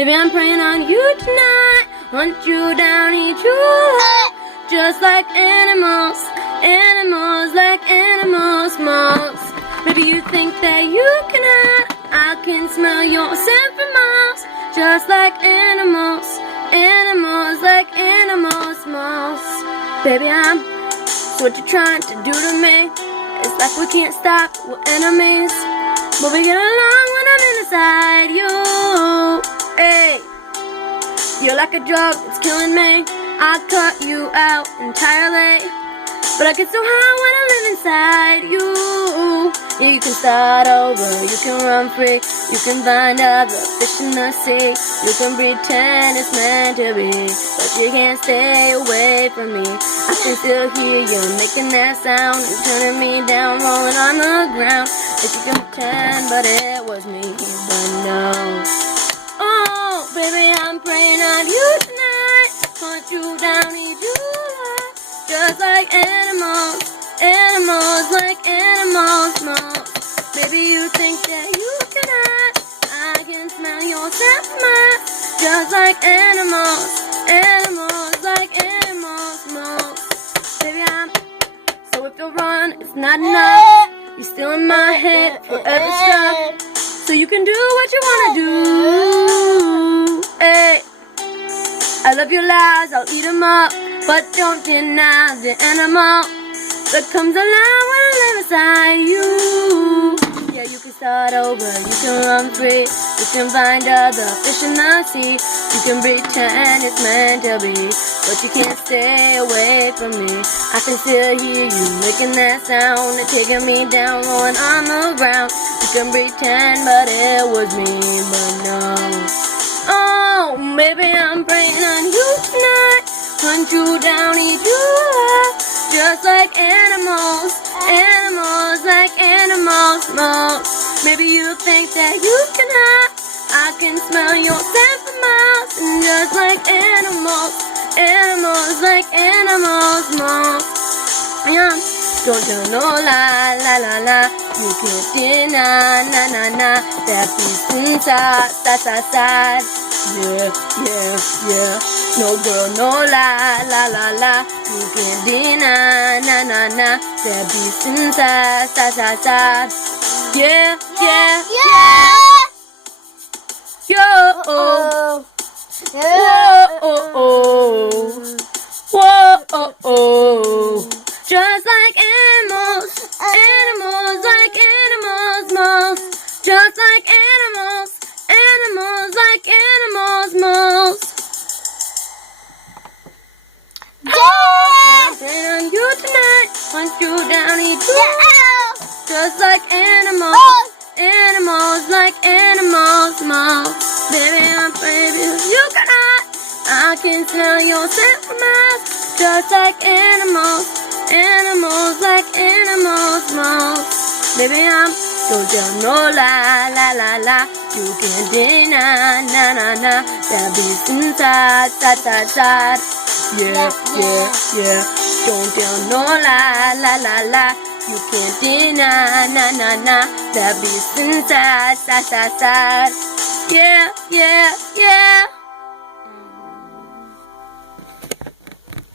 Baby, I'm praying on you tonight. Hunt you down, eat you alive. Just like animals, animals like animals, moles. Maybe you think that you can hide. I can smell your scent from miles. Just like animals, animals like animals, moles. Baby, I'm so what you're trying to do to me. It's like we can't stop, we're enemies. But we get along when I'm inside you. Hey, you're like a drug, it's killing me. I cut you out entirely, but I get so high when I live inside you. Yeah, you can start over, you can run free, you can find other fish in the sea. You can pretend it's meant to be, but you can't stay away from me. I can still hear you making that sound and turning me down, rolling on the ground. If you can pretend, but it was me, but no. Oh, baby, I'm praying on you tonight. Hunt you down, eat you alive. Just like animals, animals like animals, moles. Baby, you think that you can hide. I can smell your scent from miles. Just like animals, animals like animals, moles. Baby, so if you run, it's not enough. You're still in my head, forever stuck. So you can do what you wanna do. Hey, I love your lies, I'll eat them up. But don't deny the animal that comes alive when I live inside you. Yeah, you can start over, you can run free. You can find other fish in the sea. You can pretend it's meant to be, but you can't stay away from me. I can still hear you making that sound and taking me down, rolling on the ground. You can pretend, but it was me, but no. Oh, maybe I'm praying on you tonight. Hunt you down, eat you alive. Just like animals, animals like animals, moles. Maybe you think that you can hide. I can smell your scent from miles. And just like animals, animals like animals, moles. Yeah, don't you know, la la la la. You can't deny, na na na. That beats inside, side side side. Yeah, yeah, yeah. No girl, no lie, la la la. You can't deny, na na na. That beats inside, side side side. Yeah, yeah, yeah. Yo, oh, whoa, oh, oh, whoa, oh, oh. Just like animals, animals like animals, moles. Just like animals, animals like animals, moles. I'm praying on you tonight. Hunt you down, eat you alive. Just like animals, animals like animals, moles. Baby, I'm praying because you can hide. I can smell your scent from miles. Just like animals, animals like animals, moles. Baby, don't you know, la la la la. You can't deny, na na na. That beats inside, side side side. Yeah, yeah, yeah. Don't you know, la la la la. You can't deny, na na na. That beats inside, side side side. Yeah, yeah, yeah.